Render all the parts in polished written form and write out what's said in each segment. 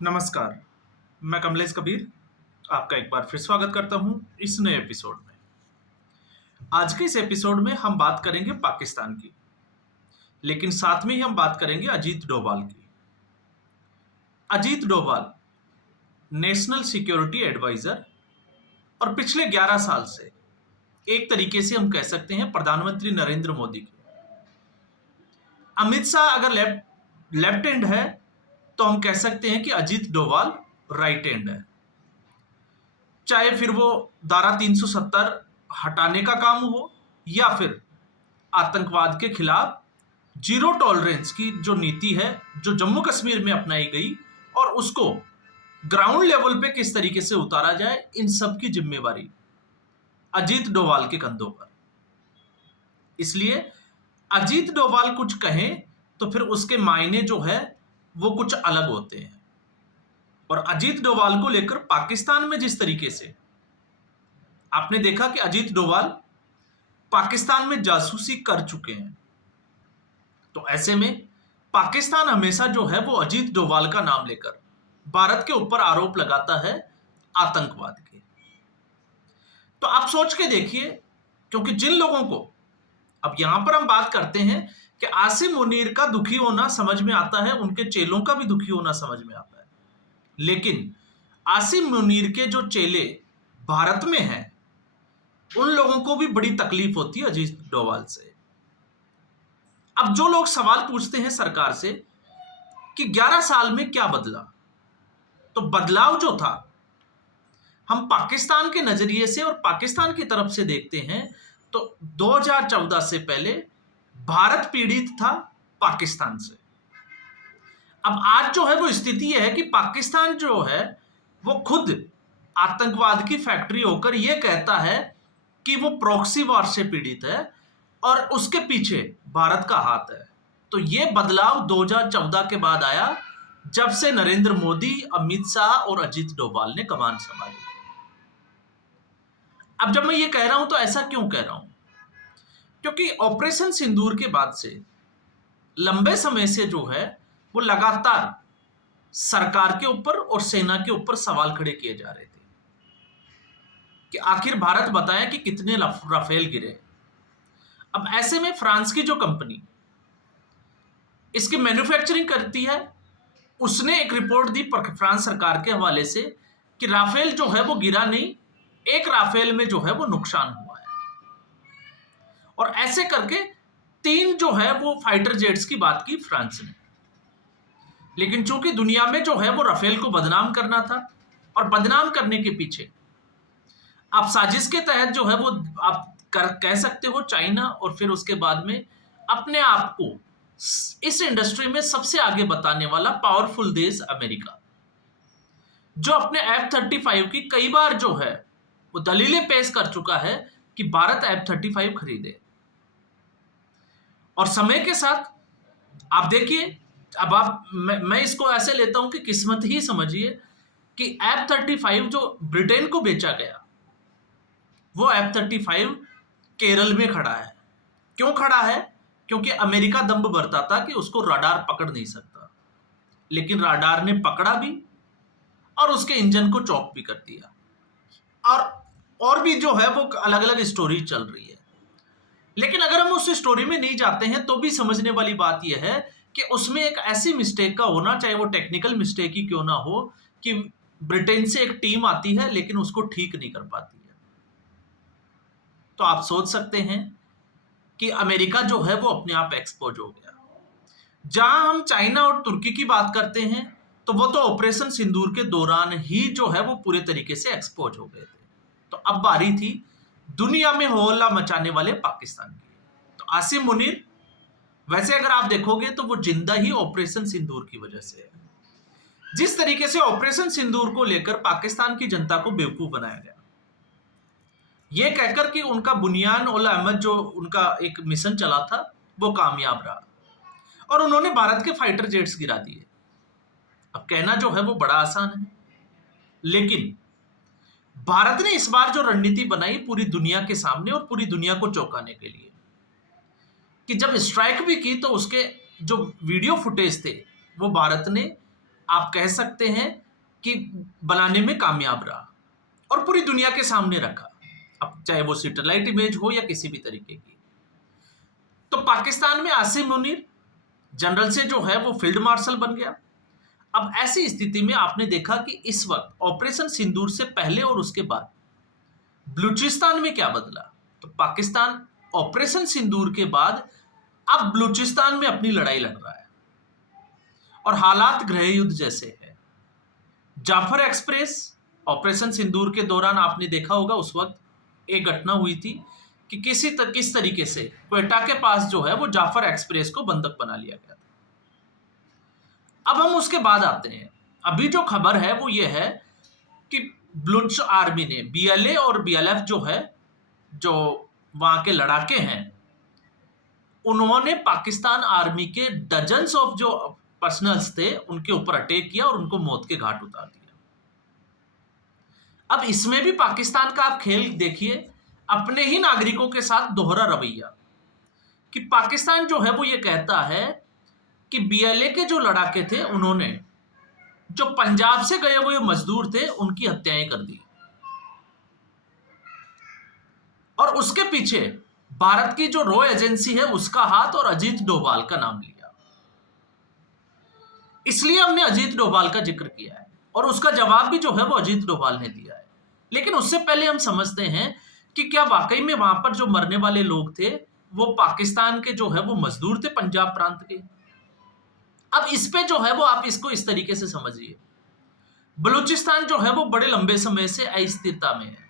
नमस्कार, मैं कमलेश कबीर आपका एक बार फिर स्वागत करता हूं इस नए एपिसोड में। आज के इस एपिसोड में हम बात करेंगे पाकिस्तान की, लेकिन साथ में ही हम बात करेंगे अजीत डोभाल की। Ajit Doval national security adviser और पिछले 11 साल से एक तरीके से हम कह सकते हैं प्रधानमंत्री नरेंद्र मोदी के। अमित शाह अगर लेफ्ट हैंड है तो हम कह सकते हैं कि अजीत डोभाल राइट हैंड है। चाहे फिर वो धारा 370 हटाने का काम हो या फिर आतंकवाद के खिलाफ जीरो टॉलरेंस की जो नीति है जो जम्मू कश्मीर में अपनाई गई और उसको ग्राउंड लेवल पे किस तरीके से उतारा जाए, इन सब की जिम्मेवारी अजीत डोभाल के कंधों पर। इसलिए अजीत डोभाल कुछ कहें तो फिर उसके मायने जो है वो कुछ अलग होते हैं। और अजीत डोभाल को लेकर पाकिस्तान में जिस तरीके से आपने देखा कि अजीत डोभाल पाकिस्तान में जासूसी कर चुके हैं, तो ऐसे में पाकिस्तान हमेशा जो है वो अजीत डोभाल का नाम लेकर भारत के ऊपर आरोप लगाता है आतंकवाद के। तो आप सोच के देखिए, क्योंकि जिन लोगों को अब यहां पर हम बात करते हैं कि आसिम मुनीर का दुखी होना समझ में आता है, उनके चेलों का भी दुखी होना समझ में आता है, लेकिन आसिम मुनीर के जो चेले भारत में हैं उन लोगों को भी बड़ी तकलीफ होती है अजीत डोभाल से। अब जो लोग सवाल पूछते हैं सरकार से कि 11 साल में क्या बदला, तो बदलाव जो था हम पाकिस्तान के नजरिए से और पाकिस्तान की तरफ से देखते हैं तो 2014 से पहले भारत पीड़ित था पाकिस्तान से। अब आज जो है वो स्थिति यह है कि पाकिस्तान जो है वो खुद आतंकवाद की फैक्ट्री होकर यह कहता है कि वो प्रॉक्सी वॉर से पीड़ित है और उसके पीछे भारत का हाथ है। तो ये बदलाव 2014 के बाद आया, जब से नरेंद्र मोदी, अमित शाह और अजीत डोभाल ने कमान संभाली। अब जब मैं ये कह रहा हूं तो ऐसा क्यों कह रहा हूं? क्योंकि ऑपरेशन सिंदूर के बाद से लंबे समय से जो है वो लगातार सरकार के ऊपर और सेना के ऊपर सवाल खड़े किए जा रहे थे कि आखिर भारत बताए कि कितने राफेल गिरे। अब ऐसे में फ्रांस की जो कंपनी इसकी मैन्युफैक्चरिंग करती है, उसने एक रिपोर्ट दी फ्रांस सरकार के हवाले से कि राफेल जो है वो गिरा नहीं, एक राफेल में जो है वो नुकसान हुआ है। और ऐसे करके 3 जो है वो फाइटर जेट्स की बात की फ्रांस ने। लेकिन चूंकि दुनिया में जो है वो राफेल को बदनाम करना था और बदनाम करने के पीछे आप साजिश के तहत जो है वो आप कह सकते हो चाइना, और फिर उसके बाद में अपने आप को इस इंडस्ट्री में सबसे आगे बताने वाला पावरफुल देश अमेरिका, जो अपने F-35 की कई बार जो है वो दलीलें पेश कर चुका है कि भारत F-35 खरीदे। और समय के साथ आप देखिए, अब मैं इसको ऐसे लेता हूं कि किस्मत ही समझिए कि F-35 जो ब्रिटेन को बेचा गया, वो F-35 केरल में खड़ा है। क्यों खड़ा है? क्योंकि अमेरिका दम्भ भरता था कि उसको राडार पकड़ नहीं सकता, लेकिन राडार ने पकड़ा भी और उसके इंजन को चॉक भी कर दिया। और भी जो है वो अलग अलग स्टोरी चल रही है। लेकिन अगर हम उस स्टोरी में नहीं जाते हैं तो भी समझने वाली बात यह है कि उसमें एक ऐसी मिस्टेक का होना, चाहे वो टेक्निकल मिस्टेक ही क्यों ना हो, कि ब्रिटेन से एक टीम आती है लेकिन उसको ठीक नहीं कर पाती है। तो आप सोच सकते हैं कि अमेरिका जो है वो अपने आप एक्सपोज हो गया। जहां हम चाइना और तुर्की की बात करते हैं तो वो तो ऑपरेशन सिंदूर के दौरान ही जो है वो पूरे तरीके से एक्सपोज हो गए थे। तो अब बारी थी दुनिया में होहल्ला मचाने वाले पाकिस्तान की। तो आसिम मुनीर, वैसे अगर आप देखोगे तो वो जिंदा ही ऑपरेशन सिंदूर की वजह से है। जिस तरीके से ऑपरेशन सिंदूर को लेकर पाकिस्तान की जनता को बेवकूफ बनाया गया, यह कहकर कि उनका बुनियान उल अहमद जो उनका एक मिशन चला था वो कामयाब रहा और उन्होंने भारत के फाइटर जेट्स गिरा दिए। अब कहना जो है वो बड़ा आसान है, लेकिन भारत ने इस बार जो रणनीति बनाई पूरी दुनिया के सामने और पूरी दुनिया को चौंकाने के लिए, कि जब स्ट्राइक भी की तो उसके जो वीडियो फुटेज थे वो भारत ने आप कह सकते हैं कि बनाने में कामयाब रहा और पूरी दुनिया के सामने रखा, अब चाहे वो सैटेलाइट इमेज हो या किसी भी तरीके की। तो पाकिस्तान में आसिम मुनीर जनरल से जो है वो फील्ड मार्शल बन गया। अब ऐसी स्थिति में आपने देखा कि इस वक्त ऑपरेशन सिंदूर से पहले और उसके बाद बलूचिस्तान में क्या बदला। तो पाकिस्तान ऑपरेशन सिंदूर के बाद अब बलूचिस्तान में अपनी लड़ाई लड़ रहा है और हालात गृह युद्ध जैसे है। जाफर एक्सप्रेस ऑपरेशन सिंदूर के दौरान आपने देखा होगा, उस वक्त एक घटना हुई थी कि किस तरीके से क्वेटा के पास जो है वो जाफर एक्सप्रेस को बंधक बना लिया गया था। अब हम उसके बाद आते हैं। अभी जो खबर है वो ये है कि बलूच आर्मी ने बीएलए और बीएलएफ जो है, जो वहां के लड़ाके हैं, उन्होंने पाकिस्तान आर्मी के डजन्स ऑफ जो पर्सनल्स थे उनके ऊपर अटैक किया और उनको मौत के घाट उतार दिया। अब इसमें भी पाकिस्तान का आप खेल देखिए, अपने ही नागरिकों के साथ दोहरा रवैया, कि पाकिस्तान जो है वो ये कहता है कि बीएलए के जो लड़ाके थे उन्होंने जो पंजाब से गए हुए मजदूर थे उनकी हत्याएं कर दी और उसके पीछे भारत की जो रॉ एजेंसी है उसका हाथ और अजीत डोभाल का नाम लिया। इसलिए हमने अजीत डोभाल का जिक्र किया है और उसका जवाब भी जो है वो अजीत डोभाल ने दिया है। लेकिन उससे पहले हम समझते हैं कि क्या वाकई में वहां पर जो मरने वाले लोग थे वो पाकिस्तान के जो है वो मजदूर थे, पंजाब प्रांत के। अब इस पे जो है वो आप इसको इस तरीके से समझिए, बलूचिस्तान जो है वो बड़े लंबे समय से अस्थिरता में है।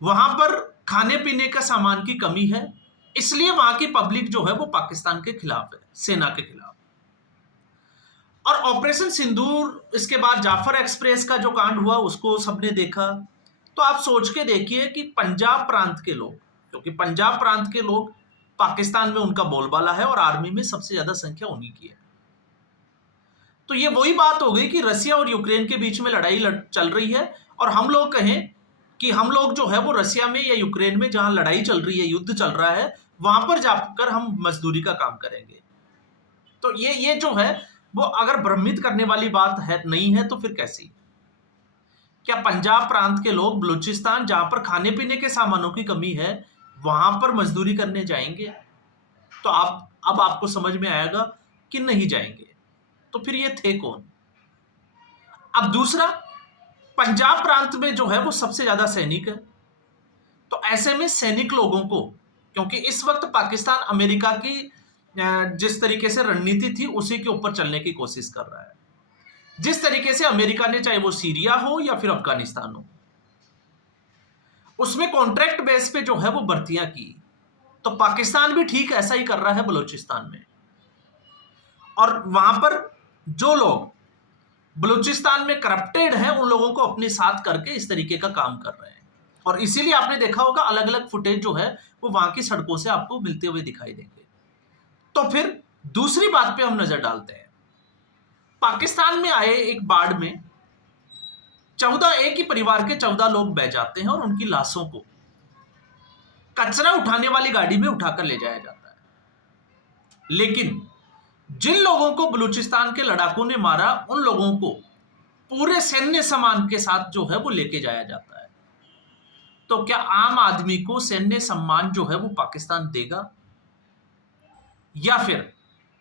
वहां पर खाने पीने का सामान की कमी है, इसलिए वहां की पब्लिक जो है वो पाकिस्तान के खिलाफ है, सेना के खिलाफ। और ऑपरेशन सिंदूर, इसके बाद जाफर एक्सप्रेस का जो कांड हुआ उसको सबने देखा। तो आप सोच के देखिए कि पंजाब प्रांत के लोग, क्योंकि पंजाब प्रांत के लोग पाकिस्तान में उनका बोलबाला है और आर्मी में सबसे ज्यादा संख्या उन्हीं की है। तो ये वही बात हो गई कि रसिया और यूक्रेन के बीच में लड़ाई चल रही है और हम लोग कहें कि हम लोग जो है वो रसिया में या यूक्रेन में जहां लड़ाई चल रही है, युद्ध चल रहा है, वहां पर जाकर हम मजदूरी का काम करेंगे। तो ये जो है वो अगर भ्रमित करने वाली बात है नहीं है तो फिर कैसी? क्या पंजाब प्रांत के लोग बलूचिस्तान, जहां पर खाने पीने के सामानों की कमी है, वहां पर मजदूरी करने जाएंगे? तो अब आपको समझ में आएगा कि नहीं जाएंगे। तो फिर ये थे कौन? अब दूसरा, पंजाब प्रांत में जो है वो सबसे ज्यादा सैनिक है। तो ऐसे में सैनिक लोगों को, क्योंकि इस वक्त पाकिस्तान अमेरिका की जिस तरीके से रणनीति थी उसी के ऊपर चलने की कोशिश कर रहा है। जिस तरीके से अमेरिका ने, चाहे वो सीरिया हो या फिर अफगानिस्तान हो, उसमें कॉन्ट्रैक्ट बेस पे जो है वो भर्तियां की, तो पाकिस्तान भी ठीक ऐसा ही कर रहा है बलूचिस्तान में। और वहां पर जो लोग बलूचिस्तान में करप्टेड हैं उन लोगों को अपने साथ करके इस तरीके का काम कर रहे हैं। और इसीलिए आपने देखा होगा अलग अलग फुटेज जो है वो वहां की सड़कों से आपको मिलते हुए दिखाई देंगे। तो फिर दूसरी बात पे हम नजर डालते हैं। पाकिस्तान में आए एक बाढ़ में 14 एक ही परिवार के 14 लोग बह जाते हैं और उनकी लाशों को कचरा उठाने वाली गाड़ी में उठाकर ले जाया जाता है। लेकिन जिन लोगों को बलूचिस्तान के लड़ाकों ने मारा उन लोगों को पूरे सैन्य सम्मान के साथ जो है वो लेके जाया जाता है। तो क्या आम आदमी को सैन्य सम्मान जो है वो पाकिस्तान देगा, या फिर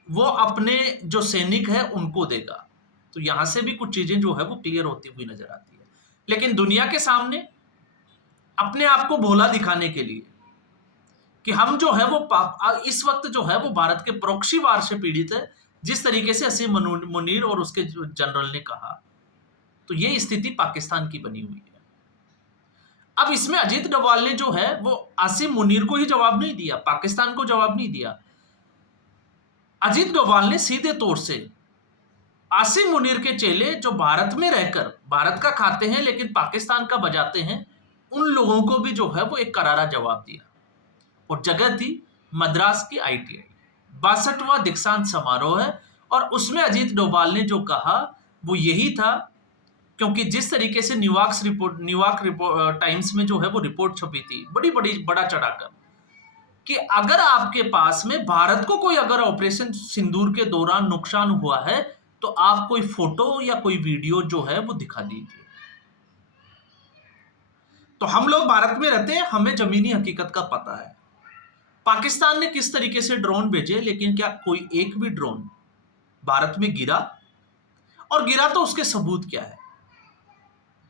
वो अपने जो सैनिक है उनको देगा? तो यहां से भी कुछ चीजें जो है वो क्लियर होती हुई नजर आती है। लेकिन दुनिया के सामने अपने आप को भोला दिखाने के लिए कि हम जो है वो इस वक्त जो है वो भारत के प्रॉक्सी वार से पीड़ित है, जिस तरीके से आसिम मुनीर और उसके जनरल ने कहा, तो ये स्थिति पाकिस्तान की बनी हुई है। अब इसमें अजीत डोभाल ने जो है वो आसिम मुनीर को ही जवाब नहीं दिया, पाकिस्तान को जवाब नहीं दिया। अजीत डोभाल ने सीधे तौर से आसिम मुनीर के चेले जो भारत में रहकर भारत का खाते हैं लेकिन पाकिस्तान का बजाते हैं, उन लोगों को भी जो है वो एक करारा जवाब दिया। और जगह थी मद्रास की आईटीआई, 62वां दीक्षांत समारोह है। और उसमें अजीत डोभाल ने जो कहा वो यही था, क्योंकि जिस तरीके से न्यूयॉर्क टाइम्स में जो है वो रिपोर्ट छपी थी बड़ा चढ़ाकर, कि अगर आपके पास में भारत को कोई अगर ऑपरेशन सिंदूर के दौरान नुकसान हुआ है तो आप कोई फोटो या कोई वीडियो जो है वो दिखा दीजिए। तो हम लोग भारत में रहते हैं, हमें जमीनी हकीकत का पता है। पाकिस्तान ने किस तरीके से ड्रोन भेजे, लेकिन क्या कोई एक भी ड्रोन भारत में गिरा? और गिरा तो उसके सबूत क्या है?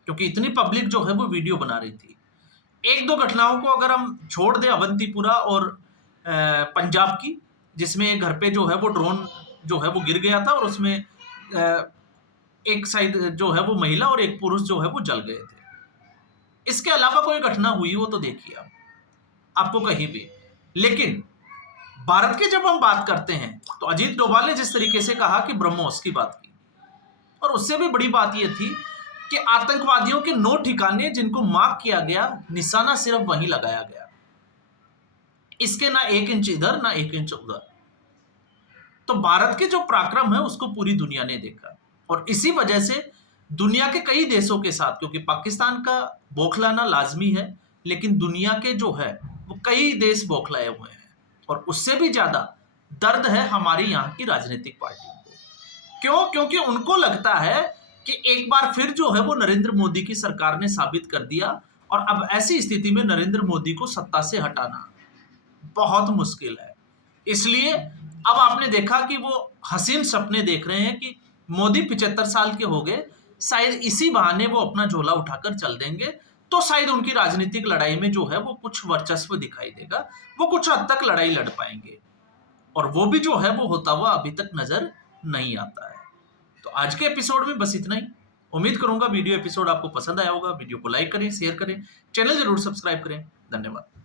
क्योंकि इतनी पब्लिक जो है वो वीडियो बना रही थी। एक दो घटनाओं को अगर हम छोड़ दें, अवंतीपुरा और पंजाब की, जिसमें एक घर पे जो है वो ड्रोन जो है वो गिर गया था और उसमें एक साइड जो है वो महिला और एक पुरुष जो है वो जल गए थे। इसके अलावा कोई घटना हुई हो तो देखिए आप, आपको कहीं भी। लेकिन भारत की जब हम बात करते हैं तो अजीत डोभाल ने जिस तरीके से कहा कि ब्रह्मोस की बात की, और उससे भी बड़ी बात यह थी कि आतंकवादियों के 9 ठिकाने जिनको मार्क किया गया, निशाना सिर्फ वहीं लगाया गया, इसके ना 1 इंच इधर ना 1 इंच उधर। तो भारत के जो पराक्रम है उसको पूरी दुनिया ने देखा, और इसी वजह से दुनिया के कई देशों के साथ, क्योंकि पाकिस्तान का बौखलाना लाजमी है, लेकिन दुनिया के जो है वो कई देश बौखलाए हुए हैं, और उससे भी ज्यादा दर्द है हमारी यहाँ की राजनीतिक पार्टियों को। क्यों? क्योंकि उनको लगता है कि एक बार फिर जो है वो नरेंद्र मोदी की सरकार ने साबित कर दिया, और अब ऐसी स्थिति में नरेंद्र मोदी को सत्ता से हटाना बहुत मुश्किल है। इसलिए अब आपने देखा कि वो हसीन सपने देख रहे हैं कि मोदी 75 साल के हो गए, शायद इसी बहाने वो अपना झोला उठाकर चल देंगे, तो शायद उनकी राजनीतिक लड़ाई में जो है वो कुछ वर्चस्व दिखाई देगा, वो कुछ हद तक लड़ाई लड़ पाएंगे, और वो भी जो है वो होता हुआ अभी तक नजर नहीं आता है। तो आज के एपिसोड में बस इतना ही। उम्मीद करूंगा वीडियो एपिसोड आपको पसंद आया होगा। वीडियो को लाइक करें, शेयर करें, चैनल जरूर सब्सक्राइब करें। धन्यवाद।